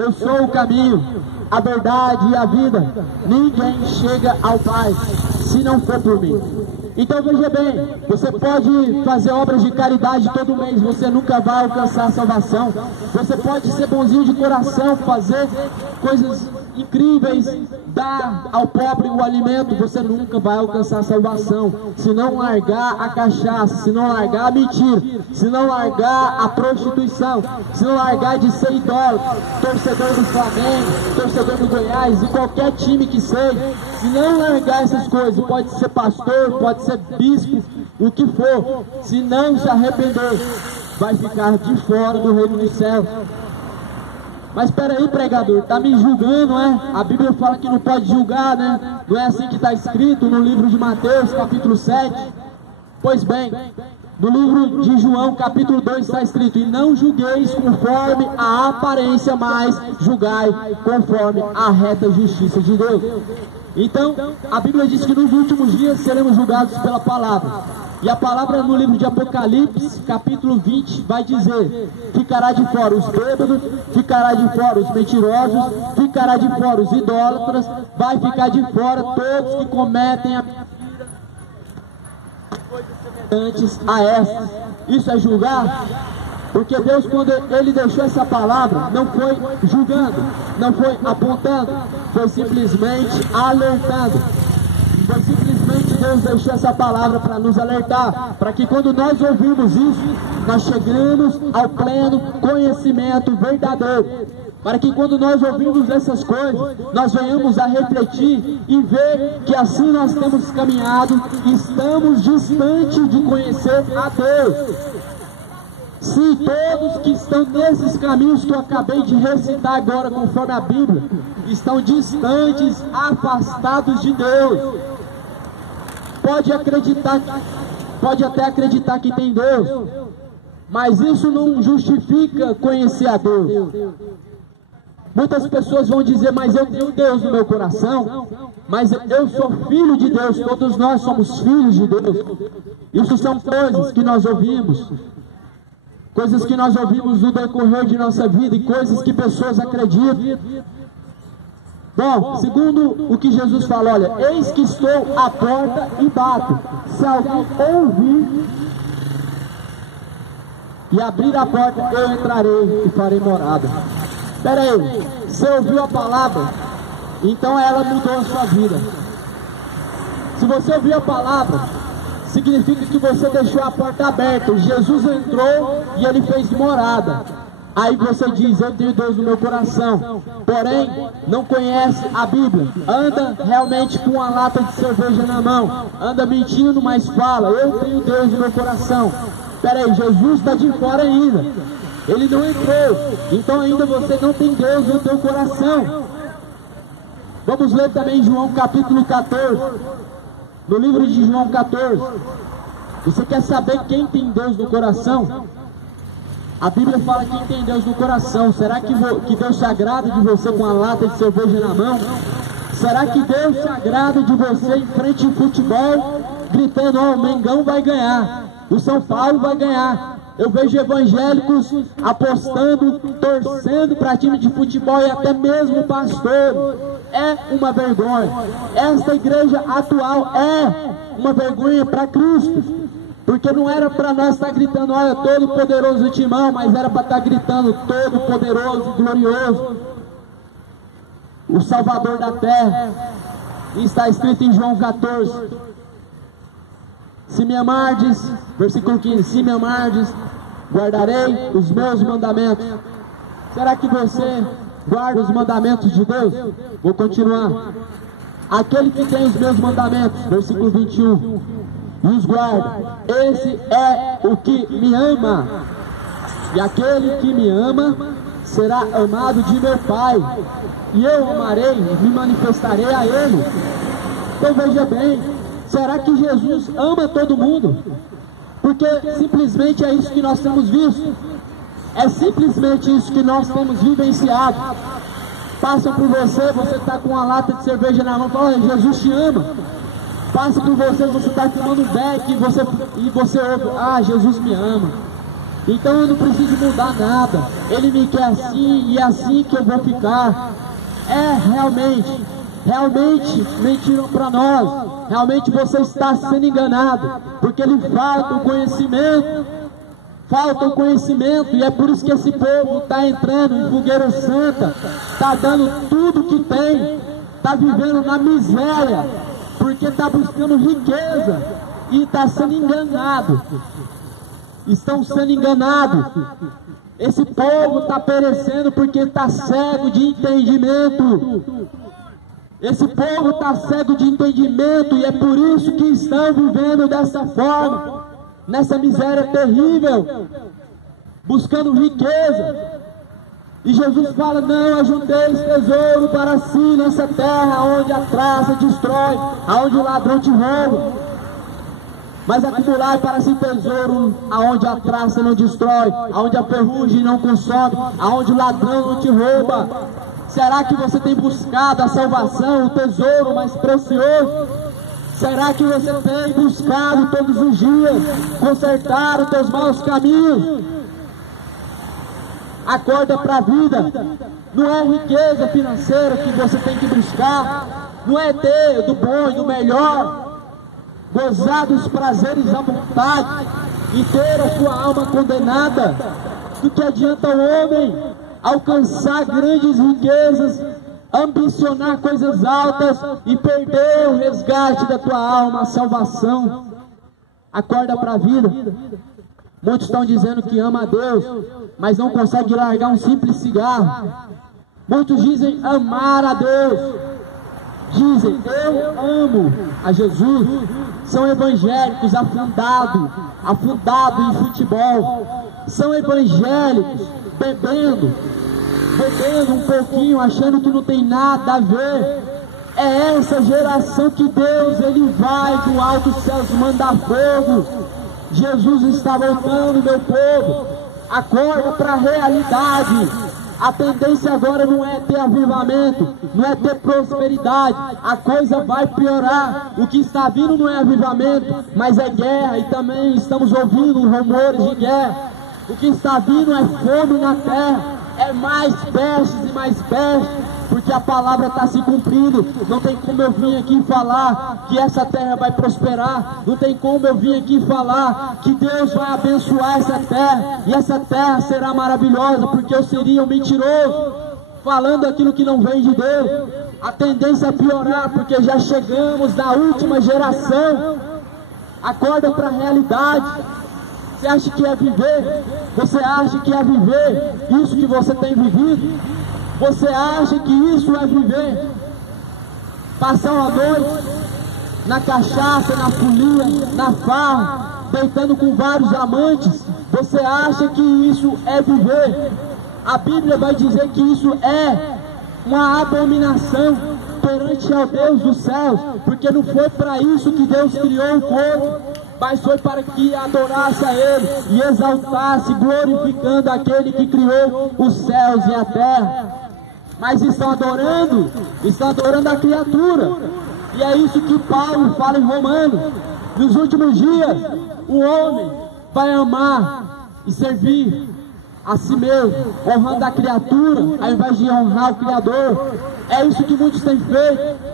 Eu sou o caminho, a verdade e a vida. Ninguém chega ao Pai se não for por mim. Então veja bem, você pode fazer obras de caridade todo mês, você nunca vai alcançar a salvação. Você pode ser bonzinho de coração, fazer coisas incríveis, dar ao pobre o alimento, você nunca vai alcançar a salvação. Se não largar a cachaça, se não largar a mentira, se não largar a prostituição, se não largar de ser idólatra, torcedor do Flamengo, torcedor do Goiás, de qualquer time que seja, se não largar essas coisas, pode ser pastor, pode ser bispo, o que for, se não se arrepender, vai ficar de fora do reino dos céus. Mas espera aí, pregador, tá me julgando, A Bíblia fala que não pode julgar, Não é assim que está escrito no livro de Mateus, capítulo 7? Pois bem, no livro de João, capítulo 2, está escrito: e não julgueis conforme a aparência, mas julgai conforme a reta justiça de Deus. Então, a Bíblia diz que nos últimos dias seremos julgados pela palavra. E a palavra no livro de Apocalipse, capítulo 20, vai dizer: ficará de fora os bêbados, ficará de fora os mentirosos, ficará de fora os idólatras, vai ficar de fora todos que cometem a mentira, coisas semelhantes a essas. Isso é julgar? Porque Deus, quando Ele deixou essa palavra, não foi julgando, não foi apontando, foi simplesmente alertando. Foi simplesmente Deus deixou essa palavra para nos alertar, para que quando nós ouvimos isso, nós chegamos ao pleno conhecimento verdadeiro. Para que quando nós ouvimos essas coisas, nós venhamos a refletir e ver que assim nós temos caminhado, estamos distantes de conhecer a Deus. Sim, todos que estão nesses caminhos que eu acabei de recitar agora, conforme a Bíblia, estão distantes, afastados de Deus. Pode até acreditar que tem Deus, mas isso não justifica conhecer a Deus. Muitas pessoas vão dizer: mas eu tenho Deus no meu coração, mas eu sou filho de Deus, todos nós somos filhos de Deus. Isso são coisas que nós ouvimos, coisas que nós ouvimos no decorrer de nossa vida e coisas que pessoas acreditam. Bom, segundo o que Jesus fala, olha: eis que estou à porta e bato. Se alguém ouvir e abrir a porta, eu entrarei e farei morada. Espera aí, você ouviu a palavra? Então ela mudou a sua vida. Se você ouviu a palavra, significa que você deixou a porta aberta. Jesus entrou e Ele fez morada. Aí você diz: eu tenho Deus no meu coração, porém não conhece a Bíblia, anda realmente com uma lata de cerveja na mão, anda mentindo, mas fala: eu tenho Deus no meu coração. Espera aí, Jesus está de fora ainda, Ele não entrou, então ainda você não tem Deus no teu coração. Vamos ler também João capítulo 14, no livro de João 14. Você quer saber quem tem Deus no coração? A Bíblia fala: quem tem Deus no coração. Será que Deus se agrada de você com a lata de cerveja na mão? Será que Deus se agrada de você em frente ao futebol, gritando: ó, o Mengão vai ganhar, o São Paulo vai ganhar? Eu vejo evangélicos apostando, torcendo para time de futebol e até mesmo pastor. É uma vergonha. Esta igreja atual é uma vergonha para Cristo. Porque não era para nós estar gritando: olha, todo poderoso Timão, mas era para estar gritando: todo poderoso e glorioso, o Salvador da terra. E está escrito em João 14: se me amardes, versículo 15, se me amardes, guardarei os meus mandamentos. Será que você guarda os mandamentos de Deus? Vou continuar. Aquele que tem os meus mandamentos, versículo 21, e os guarda, esse é o que me ama, e aquele que me ama será amado de meu Pai, e eu amarei e me manifestarei a Ele. Então veja bem, será que Jesus ama todo mundo? Porque simplesmente é isso que nós temos visto, é simplesmente isso que nós temos vivenciado. Passam por você, você está com uma lata de cerveja na mão, fala: olha, Jesus te ama. Passa por você, você está fumando um beck e você ouve: ah, Jesus me ama. Então eu não preciso mudar nada. Ele me quer assim e é assim que eu vou ficar. Realmente mentiram para nós. Realmente você está sendo enganado, porque lhe falta o conhecimento. Falta o conhecimento, e é por isso que esse povo está entrando em fogueira santa, está dando tudo que tem, está vivendo na miséria, porque está buscando riqueza e está sendo enganado. Estão sendo enganados. Esse povo está perecendo porque está cego de entendimento. Esse povo está cego de entendimento e é por isso que estão vivendo dessa forma, nessa miséria terrível, buscando riqueza. E Jesus fala: não ajunteis tesouro para si nessa terra, onde a traça destrói, aonde o ladrão te rouba, mas acumular para si tesouro aonde a traça não destrói, aonde a ferrugem não consome, aonde o ladrão não te rouba. Será que você tem buscado a salvação, o tesouro mais precioso? Será que você tem buscado todos os dias consertar os teus maus caminhos? Acorda para a vida. Não é riqueza financeira que você tem que buscar. Não é ter do bom e do melhor, gozar dos prazeres à vontade e ter a sua alma condenada. Do que adianta o homem alcançar grandes riquezas, ambicionar coisas altas e perder o resgate da tua alma, a salvação? Acorda para a vida. Muitos estão dizendo que ama a Deus, mas não conseguem largar um simples cigarro. Muitos dizem amar a Deus, dizem eu amo a Jesus, são evangélicos afundados em futebol, são evangélicos bebendo um pouquinho, achando que não tem nada a ver. É essa geração que Deus, Ele vai do alto dos céus mandar fogo. Jesus está voltando, meu povo. Acorda para a realidade. A tendência agora não é ter avivamento, não é ter prosperidade. A coisa vai piorar. O que está vindo não é avivamento, mas é guerra. E também estamos ouvindo rumores de guerra. O que está vindo é fome na terra, é mais pestes e mais pestes, porque a palavra está se cumprindo. Não tem como eu vir aqui falar que essa terra vai prosperar, não tem como eu vir aqui falar que Deus vai abençoar essa terra, e essa terra será maravilhosa, porque eu seria um mentiroso, falando aquilo que não vem de Deus. A tendência é piorar, porque já chegamos na última geração. Acorda para a realidade. Você acha que é viver? Você acha que é viver isso que você tem vivido? Você acha que isso é viver? Passar uma noite na cachaça, na folia, na farra, deitando com vários amantes? Você acha que isso é viver? A Bíblia vai dizer que isso é uma abominação perante ao Deus dos céus, porque não foi para isso que Deus criou o corpo, mas foi para que adorasse a Ele e exaltasse, glorificando aquele que criou os céus e a terra. Mas estão adorando a criatura. E é isso que Paulo fala em Romanos. Nos últimos dias, o homem vai amar e servir a si mesmo, honrando a criatura, ao invés de honrar o Criador. É isso que muitos têm feito.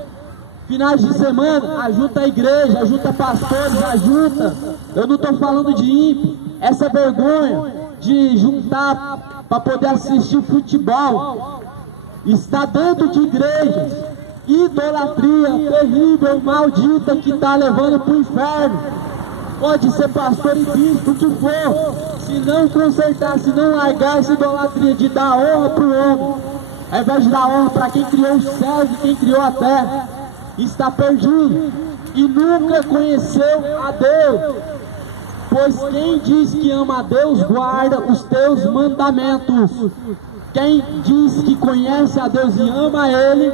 Finais de semana, ajunta a igreja, ajunta pastores, ajunta. Eu não estou falando de ímpio. Essa vergonha de juntar para poder assistir futebol está dentro de igrejas. Idolatria terrível, maldita, que está levando para o inferno. Pode ser pastor e bispo, o que for. Se não consertar, se não largar essa idolatria de dar honra para o homem, ao invés de dar honra para quem criou os céus e quem criou a terra, está perdido e nunca conheceu a Deus. Pois quem diz que ama a Deus, guarda os teus mandamentos. Quem diz que conhece a Deus e ama a Ele,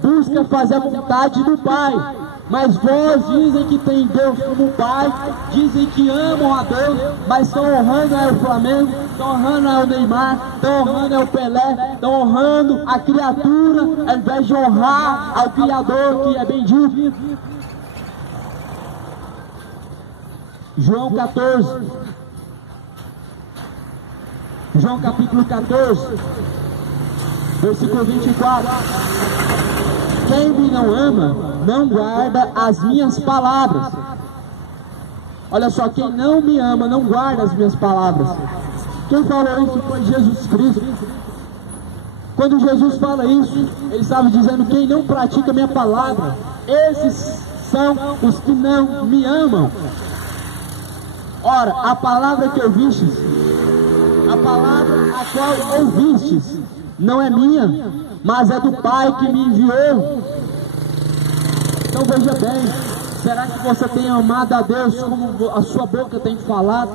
busca fazer a vontade do Pai. Mas vós dizem que tem Deus como Pai, dizem que amam a Deus, mas estão honrando o Flamengo, estão honrando o Neymar, estão honrando o Pelé, estão honrando a criatura, ao invés de honrar ao Criador, que é bendito. João 14. João capítulo 14, versículo 24. Quem me não ama, não guarda as minhas palavras. Olha só, quem não me ama, não guarda as minhas palavras. Quem falou isso foi Jesus Cristo. Quando Jesus fala isso, ele estava dizendo: quem não pratica minha palavra, esses são os que não me amam. Ora, a palavra que ouvistes, a palavra a qual ouvistes, não é minha, mas é do Pai que me enviou. Então veja bem, será que você tem amado a Deus como a sua boca tem falado?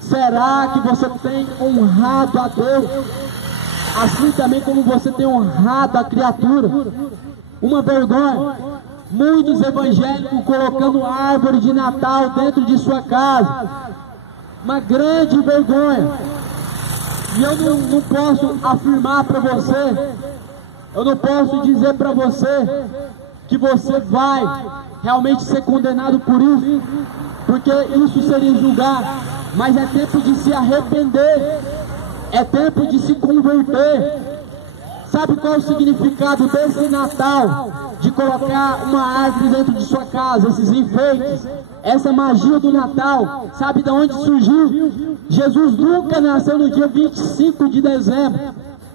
Será que você tem honrado a Deus, assim também como você tem honrado a criatura? Uma vergonha, muitos evangélicos colocando árvore de Natal dentro de sua casa. Uma grande vergonha. E eu não posso afirmar para você, eu não posso dizer para você que você vai realmente ser condenado por isso, porque isso seria julgar. Mas é tempo de se arrepender, é tempo de se converter. Sabe qual é o significado desse Natal? De colocar uma árvore dentro de sua casa, esses enfeites, essa magia do Natal. Sabe de onde surgiu? Jesus nunca nasceu no dia 25 de dezembro.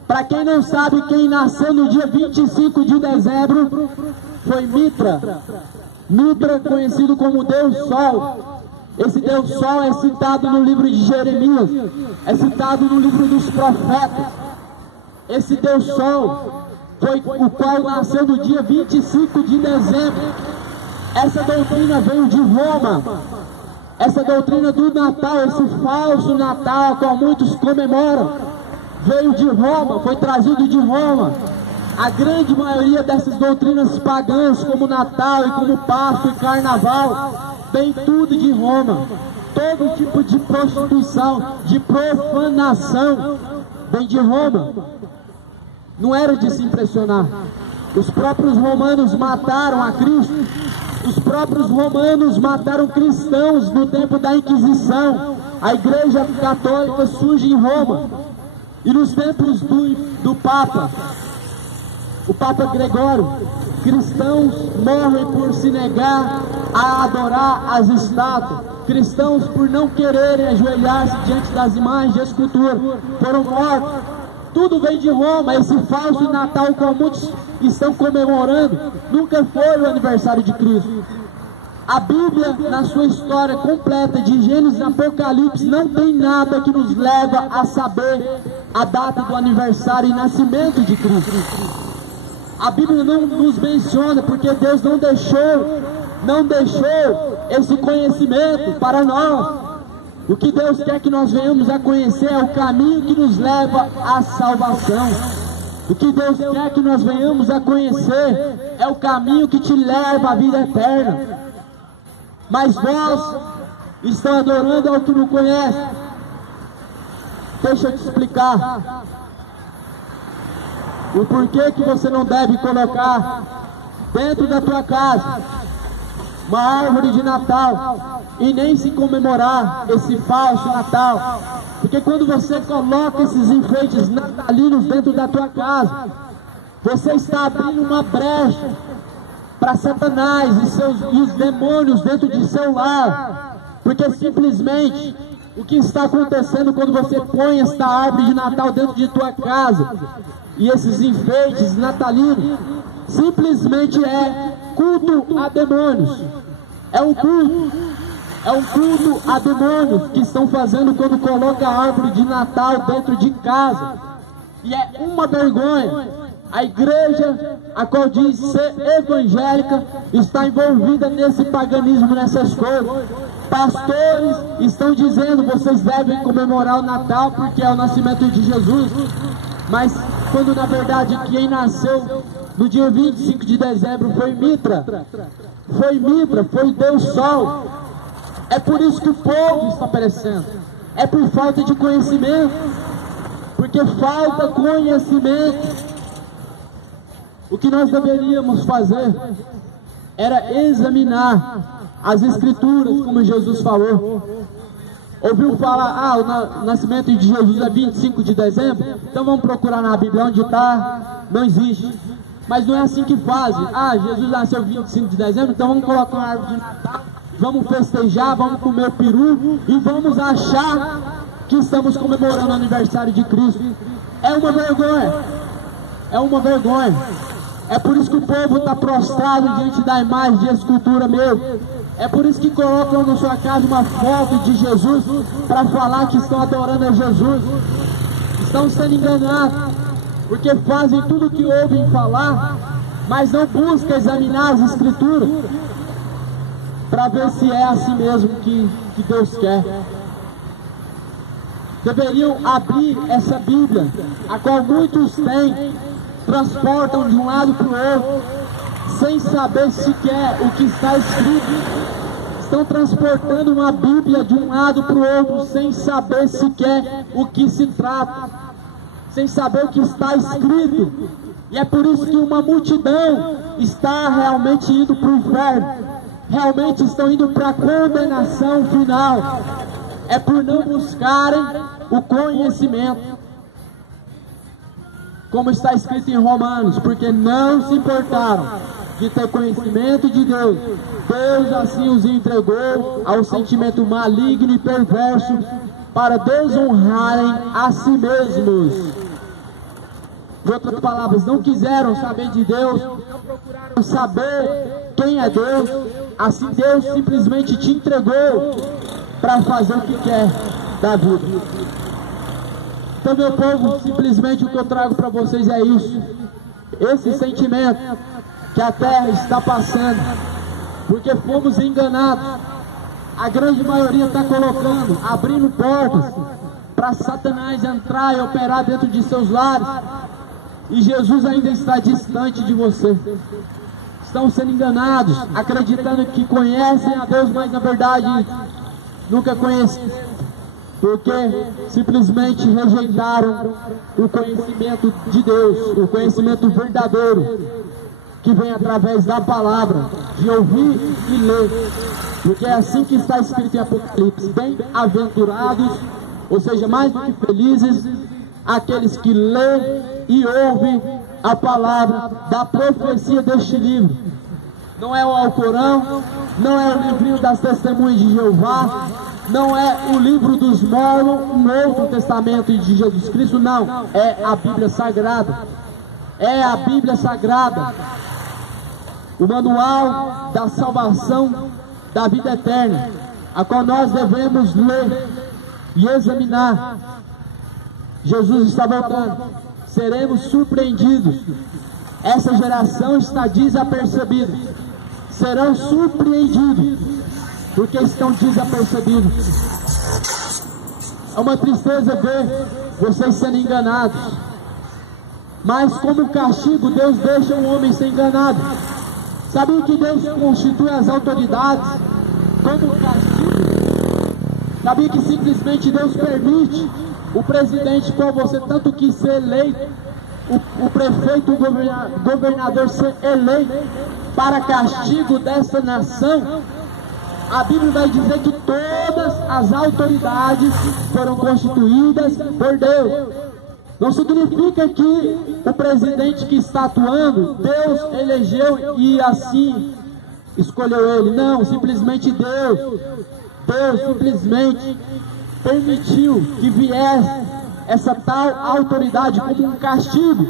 Para quem não sabe, quem nasceu no dia 25 de dezembro foi Mitra. Mitra, conhecido como Deus Sol. Esse Deus Sol é citado no livro de Jeremias, é citado no livro dos profetas. Esse Deus Sol foi o qual nasceu no dia 25 de dezembro. Essa doutrina veio de Roma. Essa doutrina do Natal, esse falso Natal, qual muitos comemoram, veio de Roma, foi trazido de Roma. A grande maioria dessas doutrinas pagãs, como Natal e como Páscoa e Carnaval, vem tudo de Roma. Todo tipo de prostituição, de profanação, vem de Roma. Não era de se impressionar. Os próprios romanos mataram a Cristo. Os próprios romanos mataram cristãos no tempo da Inquisição. A Igreja Católica surge em Roma. E nos tempos do Papa, o Papa Gregório, cristãos morrem por se negar a adorar as estátuas. Cristãos, por não quererem ajoelhar-se diante das imagens de escultura, foram mortos. Tudo vem de Roma. Esse falso Natal que muitos estão comemorando nunca foi o aniversário de Cristo. A Bíblia, na sua história completa de Gênesis e Apocalipse, não tem nada que nos leva a saber a data do aniversário e nascimento de Cristo. A Bíblia não nos menciona, porque Deus não deixou esse conhecimento para nós. O que Deus quer que nós venhamos a conhecer é o caminho que nos leva à salvação. O que Deus quer que nós venhamos a conhecer é o caminho que te leva à vida eterna. Mas vós estão adorando ao que não conhece. Deixa eu te explicar o porquê que você não deve colocar dentro da tua casa uma árvore de Natal e nem se comemorar esse falso Natal. Porque quando você coloca esses enfeites natalinos dentro da tua casa, você está abrindo uma brecha para Satanás e os demônios dentro de seu lar. Porque simplesmente o que está acontecendo quando você põe esta árvore de Natal dentro de tua casa e esses enfeites natalinos, simplesmente é culto a demônios. É um culto a demônios que estão fazendo quando coloca a árvore de Natal dentro de casa. E é uma vergonha. A igreja, a qual diz ser evangélica, está envolvida nesse paganismo, nessas coisas. Pastores estão dizendo: vocês devem comemorar o Natal porque é o nascimento de Jesus. Mas quando na verdade quem nasceu no dia 25 de dezembro foi Mitra. Foi Mitra, foi Deus Sol. É por isso que o povo está perecendo. É por falta de conhecimento. Porque falta conhecimento. O que nós deveríamos fazer era examinar as Escrituras, como Jesus falou. Ouviu falar, o nascimento de Jesus é 25 de dezembro? Então vamos procurar na Bíblia onde está, não existe. Mas não é assim que fazem. Jesus nasceu 25 de dezembro, então vamos colocar uma árvore de Natal, vamos festejar, vamos comer peru e vamos achar que estamos comemorando o aniversário de Cristo. É uma vergonha. É uma vergonha. É por isso que o povo está prostrado diante da imagem de escultura mesmo. É por isso que colocam na sua casa uma foto de Jesus para falar que estão adorando a Jesus. Estão sendo enganados, porque fazem tudo o que ouvem falar, mas não buscam examinar as Escrituras para ver se é assim mesmo que Deus quer. Deveriam abrir essa Bíblia, a qual muitos têm, transportam de um lado para o outro, sem saber sequer o que está escrito. Estão transportando uma Bíblia de um lado para o outro, sem saber sequer o que se trata, sem saber o que está escrito. E é por isso que uma multidão está realmente indo para o inferno, realmente estão indo para a condenação final. É por não buscarem o conhecimento, como está escrito em Romanos, porque não se importaram de ter conhecimento de Deus. Deus assim os entregou ao sentimento maligno e perverso para desonrarem a si mesmos. De outras palavras, não quiseram saber de Deus, não procuraram saber quem é Deus. Assim Deus simplesmente te entregou para fazer o que quer da vida. Então, meu povo, simplesmente o que eu trago para vocês é isso. Esse sentimento que a terra está passando, porque fomos enganados. A grande maioria está colocando, abrindo portas para Satanás entrar e operar dentro de seus lares. E Jesus ainda está distante de você. Estão sendo enganados, acreditando que conhecem a Deus, mas na verdade nunca conheceram, porque simplesmente rejeitaram o conhecimento de Deus, o conhecimento verdadeiro, que vem através da palavra, de ouvir e ler. Porque é assim que está escrito em Apocalipse: bem-aventurados, ou seja, mais do que felizes, aqueles que lêem e ouvem a palavra da profecia deste livro. Não é o Alcorão, não é o livrinho das testemunhas de Jeová, não é o livro dos Mormons, um outro testamento de Jesus Cristo, não. É a Bíblia Sagrada. É a Bíblia Sagrada, o manual da salvação, da vida eterna, a qual nós devemos ler e examinar. Jesus está voltando, seremos surpreendidos. Essa geração está desapercebida, serão surpreendidos, porque estão desapercebidos. É uma tristeza ver vocês sendo enganados, mas como castigo Deus deixa o homem ser enganado. Sabia que Deus constitui as autoridades como castigo? Sabia que simplesmente Deus permite o presidente, qual você tanto quis ser eleito, o prefeito, o governador ser eleito para castigo dessa nação? A Bíblia vai dizer que todas as autoridades foram constituídas por Deus. Não significa que o presidente que está atuando, Deus elegeu e assim escolheu ele. Não, simplesmente Deus simplesmente permitiu que viesse essa tal autoridade como um castigo,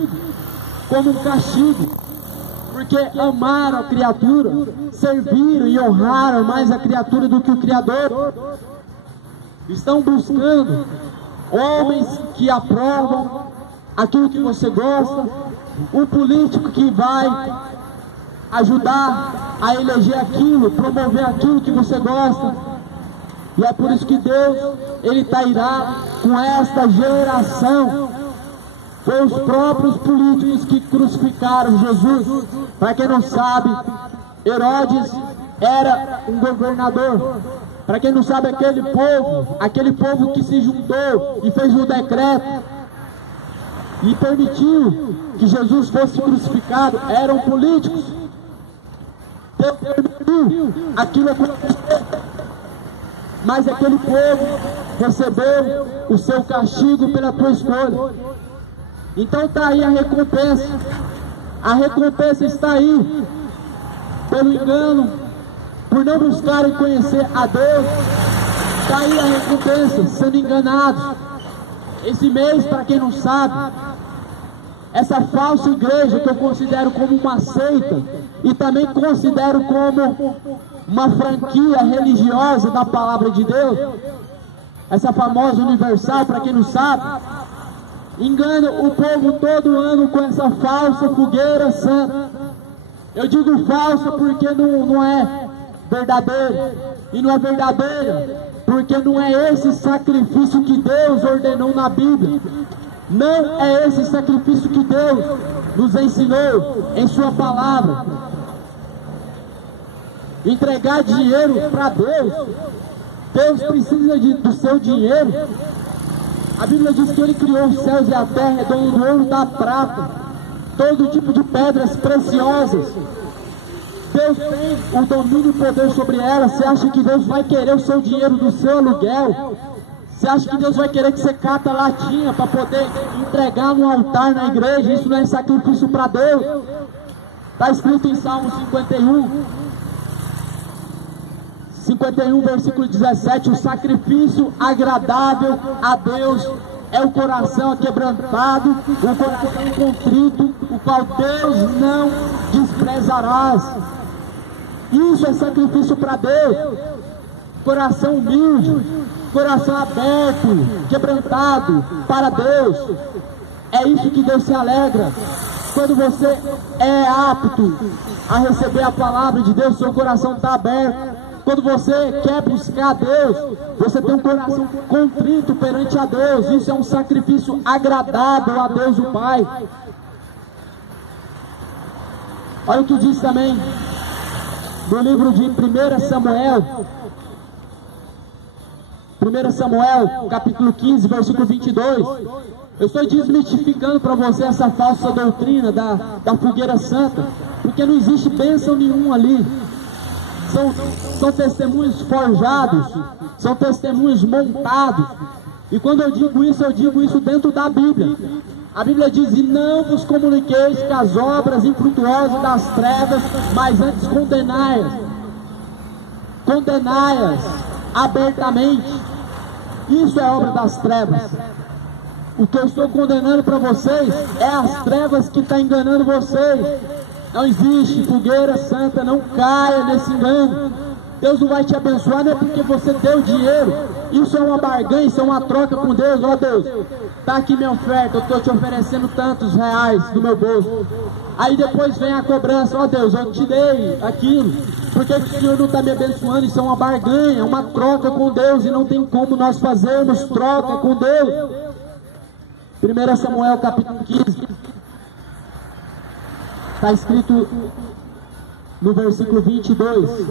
porque amaram a criatura, serviram e honraram mais a criatura do que o Criador. Estão buscando homens que aprovam aquilo que você gosta, um político que vai ajudar a eleger aquilo, promover aquilo que você gosta. E é por isso que Deus, Ele está irado com esta geração. Foi os próprios políticos que crucificaram Jesus. Para quem não sabe, Herodes era um governador. Para quem não sabe, aquele povo que se juntou e fez um decreto e permitiu que Jesus fosse crucificado, eram políticos. Deus permitiu aquilo acontecer. mas aquele povo recebeu o seu castigo pela tua escolha. Então está aí a recompensa. A recompensa está aí pelo engano, por não buscarem conhecer a Deus. Está aí a recompensa, sendo enganados. Esse mês, para quem não sabe, essa falsa igreja que eu considero como uma seita e também considero como uma franquia religiosa da palavra de Deus, essa famosa Universal, para quem não sabe, engana o povo todo ano com essa falsa fogueira santa. Eu digo falsa porque não é verdadeira, e não é verdadeira porque não é esse sacrifício que Deus ordenou na Bíblia. Não é esse sacrifício que Deus nos ensinou em sua palavra. Entregar dinheiro para Deus. Deus precisa do seu dinheiro. A Bíblia diz que Ele criou os céus e a terra, é dono do ouro e da prata, todo tipo de pedras preciosas. Deus tem o domínio e o poder sobre elas. Você acha que Deus vai querer o seu dinheiro do seu aluguel? Você acha que Deus vai querer que você cata latinha para poder entregar no altar na igreja? Isso não é sacrifício para Deus. Está escrito em Salmo 51, versículo 17, o sacrifício agradável a Deus é o coração quebrantado, o coração contrito, o qual Deus não desprezarás. Isso é sacrifício para Deus. Coração humilde, coração aberto, quebrantado para Deus. É isso que Deus se alegra. Quando você é apto a receber a palavra de Deus, seu coração está aberto. Quando você quer buscar a Deus, você tem um coração contrito perante a Deus. Isso é um sacrifício agradável a Deus o Pai. Olha o que diz também no livro de 1 Samuel, capítulo 15, versículo 22. Eu estou desmistificando para você essa falsa doutrina da fogueira santa, porque não existe bênção nenhuma ali. São testemunhos forjados, são testemunhos montados. E quando eu digo isso dentro da Bíblia. A Bíblia diz: e não vos comuniqueis com as obras infrutuosas das trevas, mas antes condenai-as abertamente. Isso é obra das trevas. O que eu estou condenando para vocês é as trevas que estão enganando vocês. Não existe fogueira santa, não caia nesse engano. Deus não vai te abençoar, não é porque você deu dinheiro. Isso é uma barganha, isso é uma troca com Deus. Ó Deus, está aqui minha oferta, eu estou te oferecendo tantos reais do meu bolso. Aí depois vem a cobrança: ó Deus, eu te dei aquilo, por que o Senhor não está me abençoando? Isso é uma barganha, uma troca com Deus, e não tem como nós fazermos troca com Deus. 1 Samuel capítulo 15, está escrito no versículo 22: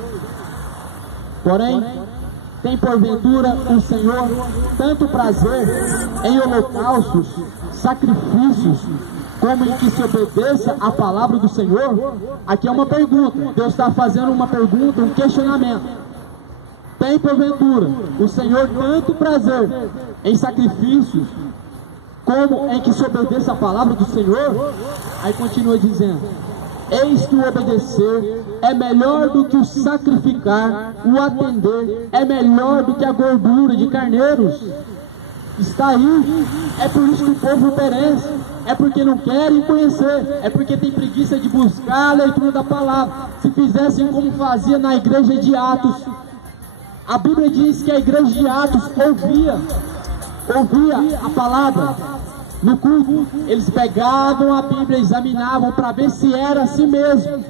porém, tem porventura o Senhor tanto prazer em holocaustos, sacrifícios, como em que se obedeça a palavra do Senhor? Aqui é uma pergunta. Deus está fazendo uma pergunta, um questionamento. Tem porventura o Senhor tanto prazer em sacrifícios, como em que se obedeça a palavra do Senhor? Aí continua dizendo: eis que o obedecer é melhor do que o sacrificar, o atender é melhor do que a gordura de carneiros. Está aí. É por isso que o povo perece. É porque não querem conhecer. É porque tem preguiça de buscar a leitura da palavra. Se fizessem como fazia na igreja de Atos, a Bíblia diz que a igreja de Atos ouvia a palavra no culto. Eles pegavam a Bíblia, examinavam para ver se era assim mesmo,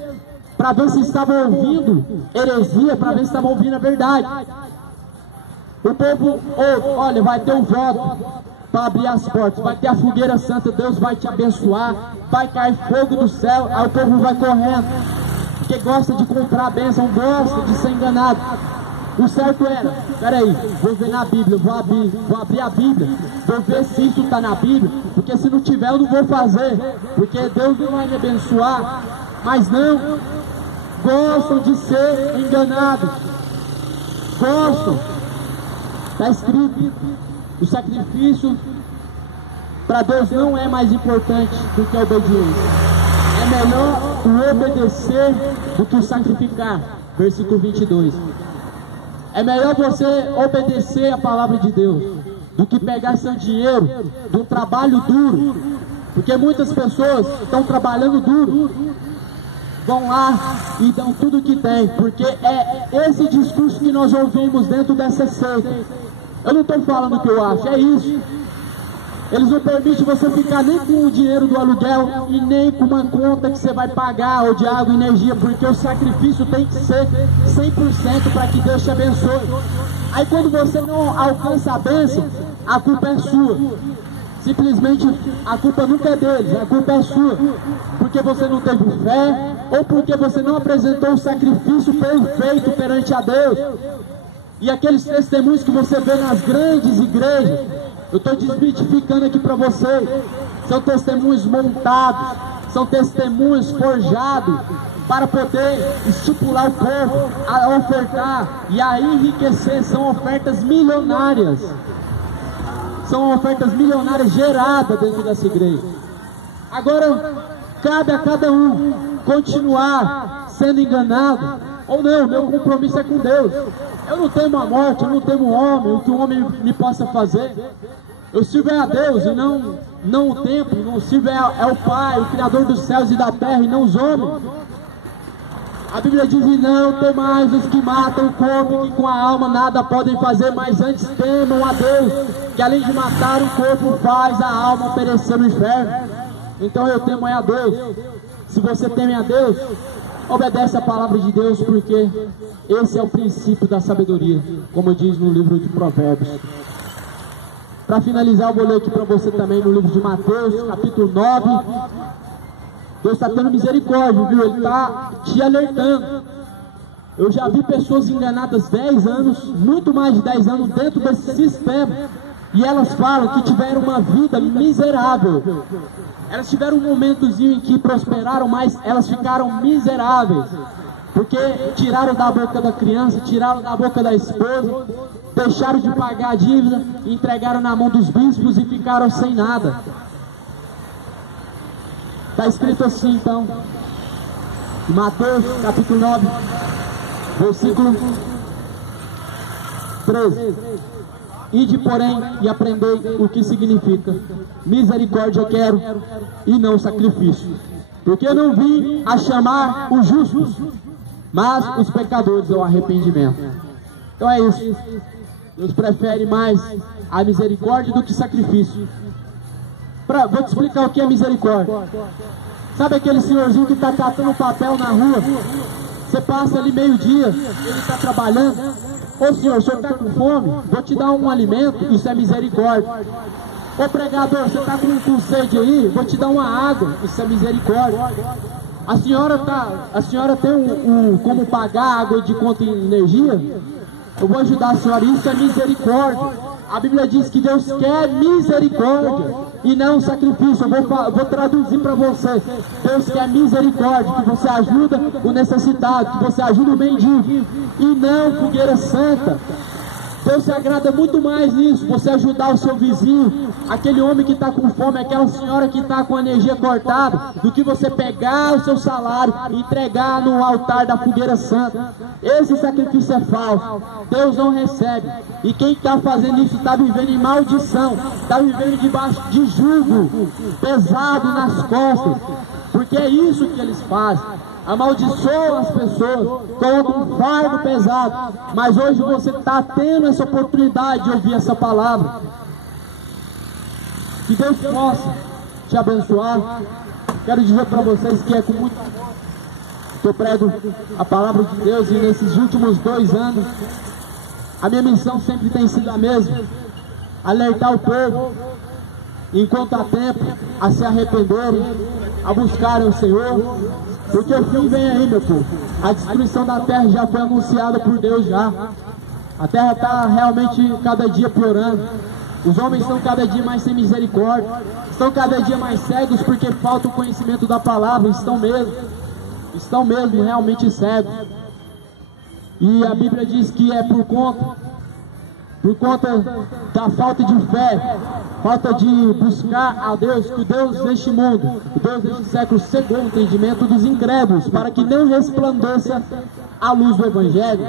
para ver se estavam ouvindo heresia, para ver se estavam ouvindo a verdade. O povo ouve: olha, vai ter um voto para abrir as portas, vai ter a fogueira santa, Deus vai te abençoar, vai cair fogo do céu. Aí o povo vai correndo, porque gosta de comprar a bênção, gosta de ser enganado. O certo era: peraí, vou ver na Bíblia, vou abrir a Bíblia, vou ver se isso está na Bíblia, porque se não tiver eu não vou fazer, porque Deus não vai me abençoar. Mas não, gostam de ser enganados, gostam Está escrito, o sacrifício para Deus não é mais importante do que a obediência. É melhor o obedecer do que o sacrificar. Versículo 22. É melhor você obedecer a palavra de Deus do que pegar seu dinheiro de um trabalho duro. Porque muitas pessoas estão trabalhando duro, vão lá e dão tudo que tem, porque é esse discurso que nós ouvimos dentro dessa seita. Eu não estou falando o que eu acho, é isso. Eles não permitem você ficar nem com o dinheiro do aluguel e nem com uma conta que você vai pagar, ou de água e energia, porque o sacrifício tem que ser 100% para que Deus te abençoe. Aí quando você não alcança a bênção, a culpa é sua. Simplesmente a culpa nunca é deles, a culpa é sua. Porque você não teve fé, ou porque você não apresentou o sacrifício perfeito perante a Deus. E aqueles testemunhos que você vê nas grandes igrejas, eu estou desmitificando aqui para você, são testemunhos montados, são testemunhos forjados para poder estipular o povo a ofertar e a enriquecer. São ofertas milionárias. São ofertas milionárias geradas dentro dessa igreja. Agora, cabe a cada um continuar sendo enganado ou não. Meu compromisso é com Deus. Eu não temo a morte, eu não temo o homem, o que o homem me possa fazer. Eu sirvo a Deus e não o templo, não sirvo é o Pai, o Criador dos céus e da terra, e não os homens. A Bíblia diz: e não temais os que matam o corpo, que com a alma nada podem fazer, mas antes temam a Deus, que além de matar o corpo faz a alma perecer no inferno. Então eu temo a Deus. Se você teme a Deus, obedece a palavra de Deus, porque esse é o princípio da sabedoria, como diz no livro de Provérbios. Para finalizar, eu vou ler aqui para você também no livro de Mateus, capítulo 9. Deus está tendo misericórdia, viu? Ele está te alertando. Eu já vi pessoas enganadas 10 anos, muito mais de 10 anos dentro desse sistema. E elas falam que tiveram uma vida miserável. Elas tiveram um momentozinho em que prosperaram, mas elas ficaram miseráveis. Porque tiraram da boca da criança, tiraram da boca da esposa, deixaram de pagar a dívida, entregaram na mão dos bispos e ficaram sem nada. Está escrito assim então, em Mateus capítulo 9, versículo 13. Ide, porém, e aprendei o que significa: misericórdia quero e não sacrifício. Porque eu não vim a chamar os justos, mas os pecadores ao arrependimento. Então é isso. Deus prefere mais a misericórdia do que sacrifício. Vou te explicar o que é misericórdia. Sabe aquele senhorzinho que está catando papel na rua? Você passa ali meio-dia, ele está trabalhando. Ô senhor, o senhor está com fome? Vou te dar um alimento. Isso é misericórdia. Ô pregador, você está com sede aí? Vou te dar uma água. Isso é misericórdia. A senhora tem como pagar água de conta em energia? Eu vou ajudar a senhora. Isso é misericórdia. A Bíblia diz que Deus quer misericórdia e não sacrifício. Eu vou traduzir para você. Deus quer misericórdia, que você ajuda o necessitado, que você ajuda o mendigo, e não fogueira santa. Deus se agrada muito mais nisso, você ajudar o seu vizinho, aquele homem que está com fome, aquela senhora que está com a energia cortada, do que você pegar o seu salário e entregar no altar da fogueira santa. Esse sacrifício é falso, Deus não recebe. E quem está fazendo isso está vivendo em maldição, está vivendo debaixo de jugo pesado nas costas, porque é isso que eles fazem. Amaldiçoam as pessoas, colocam um fardo pesado. Mas hoje você está tendo essa oportunidade de ouvir essa palavra. Que Deus possa te abençoar. Quero dizer para vocês que é com muito amor que eu prego a palavra de Deus. E nesses últimos 2 anos, a minha missão sempre tem sido a mesma: alertar o povo, enquanto há tempo, a se arrependerem, a buscarem o Senhor. Porque o fim vem aí, meu povo. A destruição da terra já foi anunciada por Deus já. A terra está realmente cada dia piorando. Os homens estão cada dia mais sem misericórdia. Estão cada dia mais cegos porque falta o conhecimento da palavra. Estão mesmo realmente cegos. E a Bíblia diz que é por por conta da falta de fé, falta de buscar a Deus, que o Deus deste mundo, o Deus deste século cegou o entendimento dos incrédulos, para que não resplandeça a luz do Evangelho.